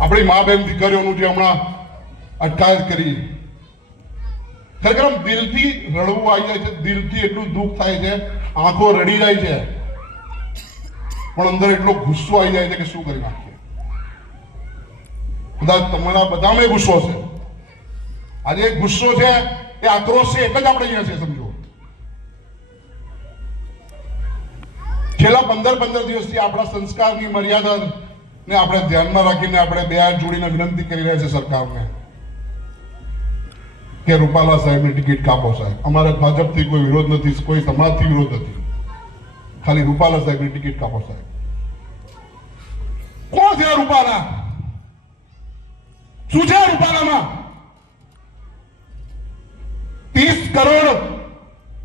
આપણી મા બેન દીકરીઓનું જે હમણાં અટકાયત કરી, ખરેખર દિલથી રડવું આવી જાય છે, દિલથી એટલું દુઃખ થાય છે, આંખો રડી જાય છે, પણ અંદર એટલો ગુસ્સો આવી જાય છે કે શું કરી નાખીએ. કદાચ તમારા બધામાં ગુસ્સો છે. આજે ગુસ્સો છે એ આક્રોશ છે, એટલે જ આપણે અહીંયા છે. સમજો, છેલ્લા 15 દિવસથી આપણા સંસ્કારની મર્યાદાને આપણે ધ્યાનમાં રાખીને આપણે બે હાથ જોડીને વિનંતી કરી રહ્યા છે સરકારને કે રૂપાલા સાહેબની ટિકિટ કાપો સાહેબ. અમારે ભાજપથી કોઈ વિરોધ નથી, કોઈ સમાજથી વિરોધ નથી, ખાલી રૂપાલા સાહેબની ટિકિટ કાપો સાહેબ. કોણ છે રૂપાલા? શું છે રૂપાલામાં? 30 કરોડ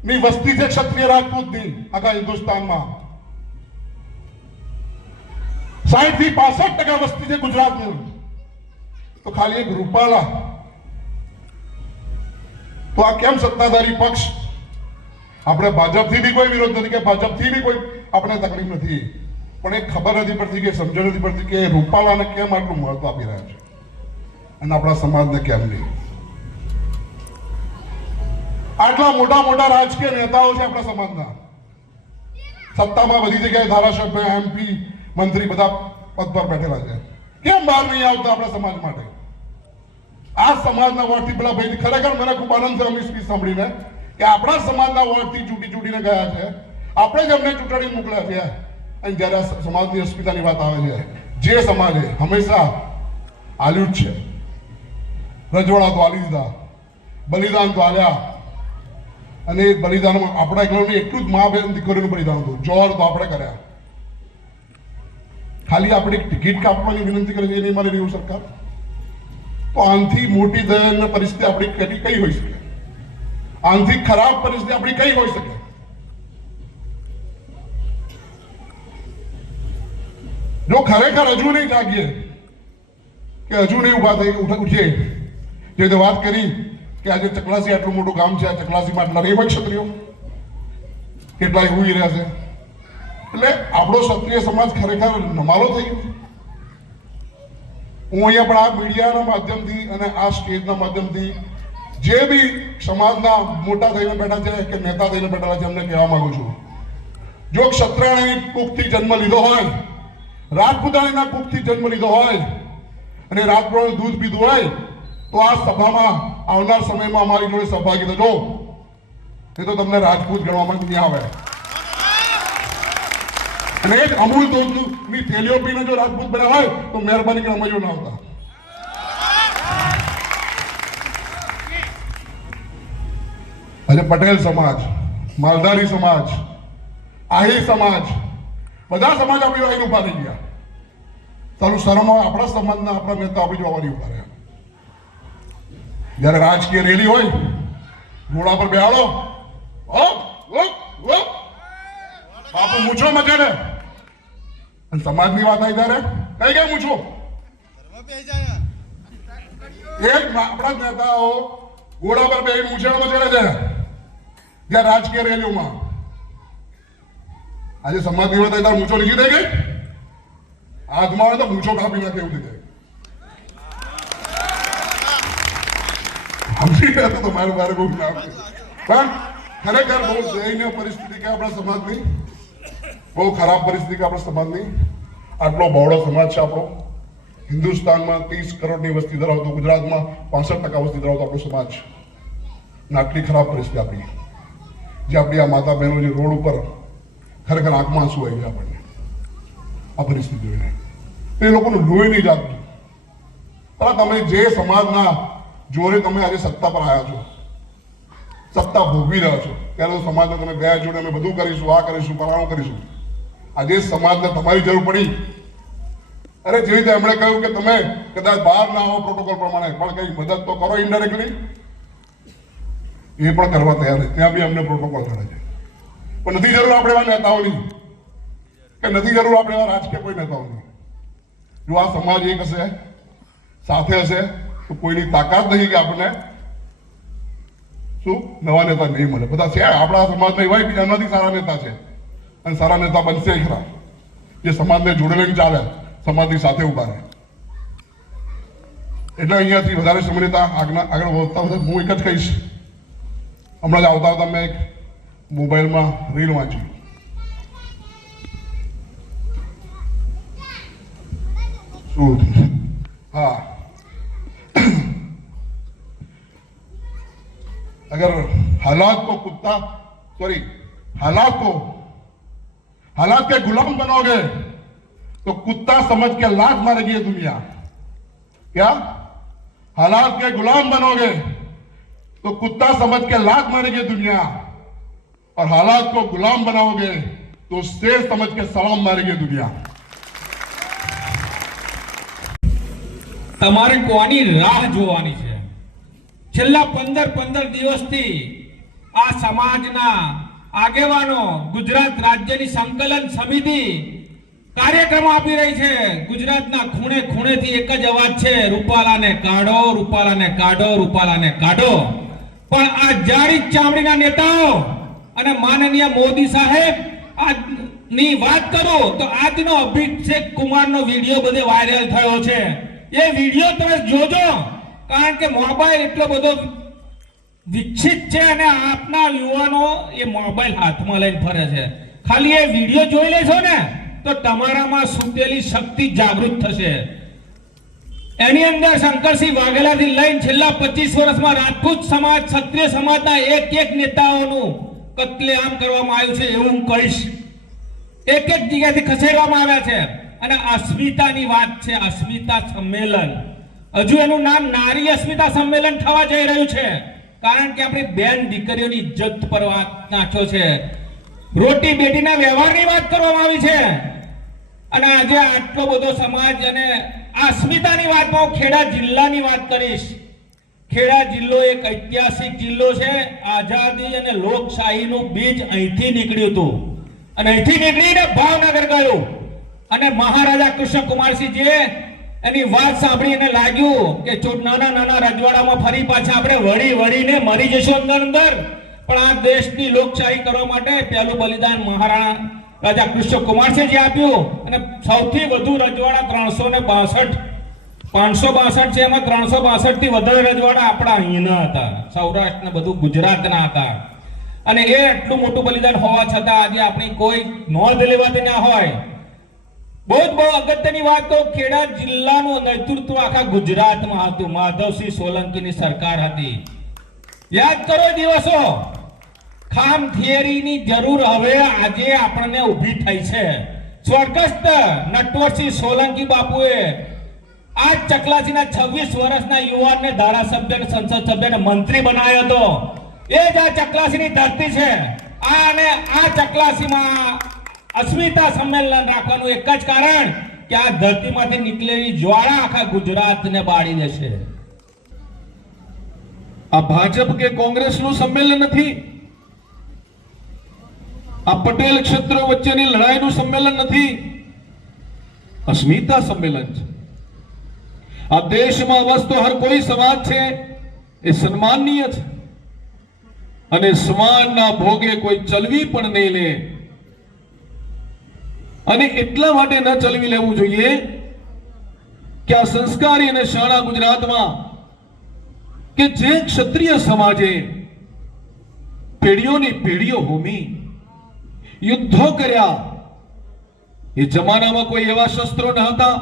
ની વસ્તી છે ક્ષત્રિય રાજપૂતની આખા હિન્દુસ્તાનમાં. 60 થી 65% વસ્તી છે ગુજરાતની. તો ખાલી એક રૂપાલા. તો આ કેમ સત્તાધારી પક્ષ? આપણે ભાજપથી બી કોઈ વિરોધ નથી કે ભાજપથી બી કોઈ આપણે તકલીફ નથી, પણ એ ખબર નથી પડતી કે સમજણ નથી પડતી કે રૂપાલાને કેમ આટલું મહત્વ આપી રહ્યા છે અને આપણા સમાજને કેમ નહીં. આટલા મોટા મોટા રાજકીય નેતાઓ છે આપણા સમાજના, સત્તામાં બધી જગ્યાએ ધારાસભ્ય, MP, મંત્રી બધા પદ પર બેઠેલા છે. કેમ બહાર નહીં આવતા આપણા સમાજ માટે? આ સમાજના વોર્ડથી પેલા ભાઈ, ખરેખર મને ખૂબ આનંદ થયો એમની સ્પીચ સાંભળીને કે આપણા સમાજના વોર્ડથી ચૂંટીને ગયા છે, આપણે જ એમને ચૂંટણી મોકલ્યા છે. અને જ્યારે સમાજની અસ્મિતાની વાત આવે છે, જે સમાજે હંમેશા આલ્યું જ છે, રજવાડા તો આલી દીધા, બલિદાન તો આલ્યા, અને એ બલિદાનમાં આપણા એકલું એટલું જ મા બેન દીકરીનું બલિદાન હતું. જોર તો આપણે કર્યા. ખાલી આપણે ટિકિટ કાપવાની વિનંતી કરે છે, એ નહીં માની રહ્યું સરકાર. તો આનાથી મોટી દયનીય પરિસ્થિતિ આપણી કઈ હોઈ શકે? આનાથી ખરાબ પરિસ્થિતિ આપણી કઈ હોઈ શકે? જો ખરેખર હજુ નહીં જાગીએ, કે હજુ નહીં ઉઠીએ, જે વાત કરી કે આજે ચકલાસી આટલું મોટું ગામ છે, આ ચકલાસીમાં આટલા નહીં હોય ક્ષત્રિયો, કેટલાય હોઈ રહ્યા છે. એટલે આપણો ક્ષત્રિય સમાજ ખરેખર નમાલો થઈ ગયો. હું અહીંયા પણ આ મીડિયાના માધ્યમથી અને આ સ્ટેજના માધ્યમથી જે બી સમાજના મોટા થઈને બેઠા છે કે નેતા થઈને બેઠા છે, એમને કહેવા માંગુ છું, જો ક્ષત્રિયાણીની કુખથી જન્મ લીધો હોય, રાજપૂતાણીના કુખથી જન્મ લીધો હોય અને રાજપૂતાણીનું દૂધ પીધું હોય, તો આ સભામાં આવનાર સમયમાં અમારી જોડે સહભાગી થજો. એ તો તમને રાજપૂત ગણવામાં નહીં આવે. અને એક અમૂલ દૂધની થેલીઓ પીને જો રાજપૂત બન્યા હોય તો મહેરબાની કરીને અમે જો ના આવતા. આજે પટેલ સમાજ, માલધારી સમાજ, આહિર સમાજ, બધા સમાજ આપણી જોડે ઉભા થઈ ગયા. ચાલુ શરમ આપણા સમાજના આપણા નેતા આપણી જોવાની ઉભા રહ્યા. જયારે રાજકીય રેલી હોય, ઘોડા પર બેહાડો, બાપુ મૂછો મચાડે, અને સમાજની વાત આવી ત્યારે કઈ કઈ મૂછો? એક આપણા નેતાઓ ઘોડા પર બેહી મૂછાડો મચાડે છે જ્યાં રાજકીય રેલીઓમાં. આજે સમાજની વાત આવી ત્યારે મૂછો નીચી થઈ ગઈ, હાથમાં હોય તો મૂછો કાપી નાખે એવું થઈ જાય. તો મારું મારે બહુ નામ છે, પણ ખરેખર બહુ દયનીય પરિસ્થિતિ કે આપણા સમાજની, બહુ ખરાબ પરિસ્થિતિ કે આપણા સમાજની. આટલો બહોળો સમાજ છે આપણો. હિન્દુસ્તાનમાં 30 કરોડની વસ્તી ધરાવતો, ગુજરાતમાં 65% વસ્તી ધરાવતો આપણો સમાજ. આટલી ખરાબ પરિસ્થિતિ આપણી, જે આપણી આ માતા બહેનો જે રોડ ઉપર ખરેખર આંખમાં આંસુ આવી ગયા આપણને આ પરિસ્થિતિ જોઈને. એ લોકોનું લોહી નહીં જાગતું. પણ તમે જે સમાજના જોડે તમે આજે સત્તા પર આવ્યા છો, સત્તા ભોગવી રહ્યા છો, ત્યારે તો સમાજને તમે બે જોડે અમે બધું કરીશું, આ કરીશું, પરાણું કરીશું. આજે સમાજને તમારી જરૂર પડી. અરે જે રીતે એમણે કહ્યું કે તમે કદાચ બહાર ના આવો પ્રોટોકોલ પ્રમાણે, પણ કઈ મદદ તો કરો ઇનડાયરેક્ટલી. એ પણ કરવા તૈયાર છે, ત્યાં બી અમને પ્રોટોકોલ કરે છે. પણ નથી જરૂર આપણે એવા નેતાઓની, કે નથી જરૂર આપણે એવા રાજકીય કોઈ નેતાઓની. જો આ સમાજ એક હશે, સાથે હશે, તો કોઈની તાકાત નહીં કે આપણને શું નવા નેતા નહીં મળે. બધા છે આપણા સમાજના એવા એનાથી સારા નેતા છે, અને સારા નેતા બનશે ખરા, જે સમાજને જોડે લઈને ચાલે, સમાજની સાથે ઉભા રહે. એટલે અહીંયાથી વધારે સમય લેતા આગળ વધતા હું એક જ કહીશ, હમણાં જ આવતા મેં એક મોબાઈલમાં રીલ વાંચી, हाँ अगर हालात के गुलाम बनोगे तो कुत्ता समझ के लात मारेगी ये दुनिया। क्या हालात के गुलाम बनोगे तो कुत्ता समझ के लात मारेगी दुनिया, और हालात को गुलाम बनाओगे तो शेर समझ के सलाम मारेगी दुनिया। તમારે કોની રાહ જોવાની છે? છેલ્લા 15 દિવસથી આ સમાજના આગેવાનો ગુજરાત રાજ્યની સંકલન સમિતિ કાર્યક્રમ આપી રહી છે। ગુજરાતના ખૂણે ખૂણેથી એક જ અવાજ છે, રૂપાલાને કાઢો, રૂપાલાને કાઢો, રૂપાલાને કાઢો। પણ આ જાડી ચામડીના નેતાઓ અને માનનીય મોદી સાહેબ આજની વાત કરું તો આજનો અભિષેક કુમારનો વિડિયો બધે વાયરલ થયો છે। ये वीडियो તમે જોજો, કારણ કે મોબાઈલ એટલો બધો વિકસિત છે અને આપના યુવાનો એ મોબાઈલ હાથમાં લઈને ફરે છે। ખાલી એ વિડિયો જોઈ લેશો ને તો તમારામાં સુતેલી શક્તિ જાગૃત થશે। એની અંદર શંકરસિંહ વાઘેલાથી લઈને છેલ્લા 25 વર્ષમાં રાજપૂત સમાજ, ક્ષત્રિય સમાજના એક નેતાઓનું કત્લેઆમ કરવામાં આવ્યું છે એવું હું કહીશ। એક જગ્યાથી ખસેડવામાં આવ્યા છે। અને અસ્મિતાની વાત છે, અસ્મિતા સંમેલન, હજુ એનું નામ નારી અસ્મિતા સંમેલન થવા જઈ રહ્યું છે, કારણ કે આપણી બેન દીકરીઓની ઇજ્જત પર વાત નાખ્યો છે। રોટી બેટીના વ્યવહારની વાત કરવામાં આવી છે અને આજે આટલો બધો સમાજ અને અસ્મિતાની વાતમાં હું ખેડા જિલ્લાની વાત કરીશ। ખેડા જિલ્લો એક ઐતિહાસિક જિલ્લો છે। આઝાદી અને લોકશાહીનું બીજ અહીંથી નીકળ્યું હતું અને અહીંથી નીકળીને ભાવનગર ગયું અને મહારાજા કૃષ્ણકુમારસિંહજીએ એની વાત સાંભળીને લાગ્યું કે નાના નાના રજવાડામાં ફરી પાછા આપણે વળીને મરી જશું અંદર, પણ આ દેશની લોકશાહી કરવા માટે પહેલું બલિદાન મહારાણા રાજા કૃષ્ણકુમારસિંહજી આપ્યું અને સૌથી વધુ રજવાડા 362 562 છે, એમાં 362 થી વધારે રજવાડા આપણા અહીંના હતા, સૌરાષ્ટ્ર ને બધું ગુજરાતના હતા। અને એ એટલું મોટું બલિદાન હોવા છતાં આજે આપણી કોઈ નોંધ લેવાતી ના હોય। बहुत अगत्यनी बात तो खेड़ा जिल्लाનું નેતૃત્વ આખા ગુજરાતમાં હતું, માધવસિંહ સોલંકીની સરકાર હતી। યાદ કરો દિવસો, ખામ થિયરીની જરૂર હવે આજે આપણને ઊભી થઈ છે। સ્વર્ગસ્થ નટવરસિંહ સોલંકી બાપુએ આ ચકલાસીના 26 વર્ષના યુવાનને ધારાસભ્ય, સંસદ સભ્યને મંત્રી બનાવ્યો હતો। એ જ આ ચકલાસીની ધરતી છે। આ ચકલાસીમાં अस्मिता सम्मेलन રાખવાનું એક જ કારણ કે આ ધરતીમાંથી નીકળેલી જ્વાળા આખા ગુજરાતને બાળી દેશે। આ ભાજપ કે કોંગ્રેસનું સંમેલન નથી, આ પટેલ ક્ષેત્રો વચ્ચેની લડાઈનું સંમેલન નથી, अस्मिता सम्मेलन છે। આ દેશમાં વસતો હર કોઈ સમાજ છે એ સન્માનનીય છે અને સમાનના ભોગે કોઈ ચલવી પણ નહીં લે। અને એટલા માટે ન ચલવી લેવું જોઈએ કે આ સંસ્કારી અને શાળા ગુજરાતમાં કે જે ક્ષત્રિય સમાજે પેઢીઓની પેઢીઓ હોમી યુદ્ધો કર્યા, એ જમાનામાં કોઈ એવા શસ્ત્રો ન હતા,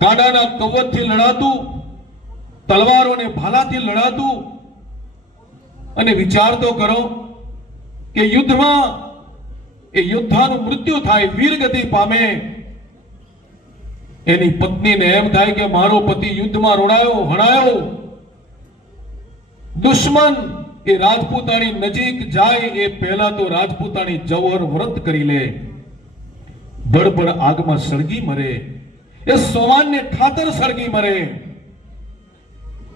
કાંડાના કવચથી લડાતું, તલવારોને ભાલાથી લડાતું। અને વિચાર તો કરો કે યુદ્ધમાં એ યોદ્ધાનું મૃત્યુ થાય, વીરગતિ પામે, એની પત્નીને એમ થાય કે મારો પતિ યુદ્ધમાં રોડાયો, હણાયો। દુશ્મન એ રાજપૂતાણી નજીક જાય એ પહેલા તો રાજપૂતાણી જવહર વ્રત કરી લે, બળબડ આગમાં સળગી મરે, એ સોમાનને ઠાતર સળગી મરે।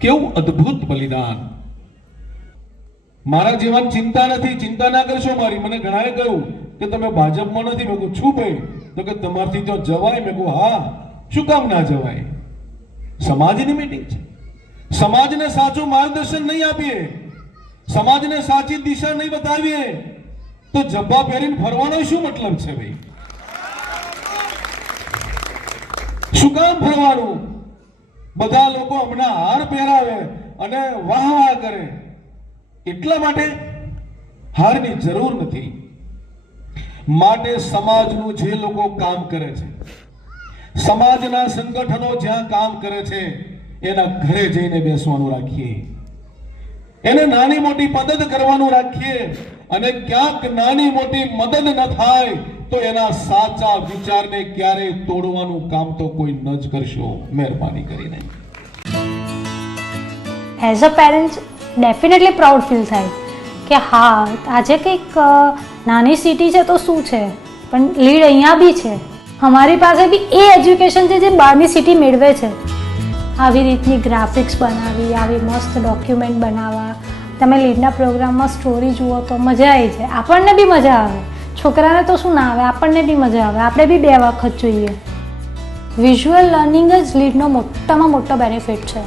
કેવું અદ્ભુત બલિદાન! મારા જીવન ચિંતા નથી, ચિંતા ના કરશો મારી। મને ઘણાએ કહ્યું કે તમે ભાજપમાં નથી, મેં કહ્યું છું ભાઈ, તો કે તમારથી જો જવાય, મેં કહ્યું હા, શું કામ ના જવાય? સમાજની મીટિંગ છે, સમાજને સાચું માર્ગદર્શન નહીં આપીએ, સમાજને સાચી દિશા નહીં બતાવીએ તો જબ્બા પહેરીને ફરવાનો શું મતલબ છે ભાઈ? શું કામ ફરવાનું? બધા લોકો હમણાં હાર પહેરાવે અને વાહ વાહ કરે. એટલા માટે હારની જરૂર નથી. માટે સમાજનું જે લોકો કામ કરે છે, સમાજના સંગઠનો જ્યાં કામ કરે છે એના ઘરે જઈને બેસવાનું રાખીએ, એને નાની મોટી મદદ કરવાનું રાખીએ, અને ક્યાંક નાની મોટી મદદ ન થાય તો એના સાચા વિચારને ક્યારેય તોડવાનું કામ તો કોઈ ન જ કરશો, મહેરબાની કરીને. As a parents definitely proud feel થાય કે હા, આજે કંઈક નાની સિટી છે તો શું છે, પણ લીડ અહીંયા બી છે. અમારી પાસે બી એ એજ્યુકેશન છે જે બહારની સિટી મેળવે છે. આવી રીતની ગ્રાફિક્સ બનાવી, આવી મસ્ત ડોક્યુમેન્ટ બનાવવા, તમે લીડના પ્રોગ્રામમાં સ્ટોરી જુઓ તો મજા આવી જાય. આપણને બી મજા આવે, છોકરાને તો શું ના આવે, આપણને બી મજા આવે. આપણે બી 2 વખત જોઈએ. વિઝ્યુઅલ લર્નિંગ જ લીડનો મોટામાં મોટો બેનિફિટ છે.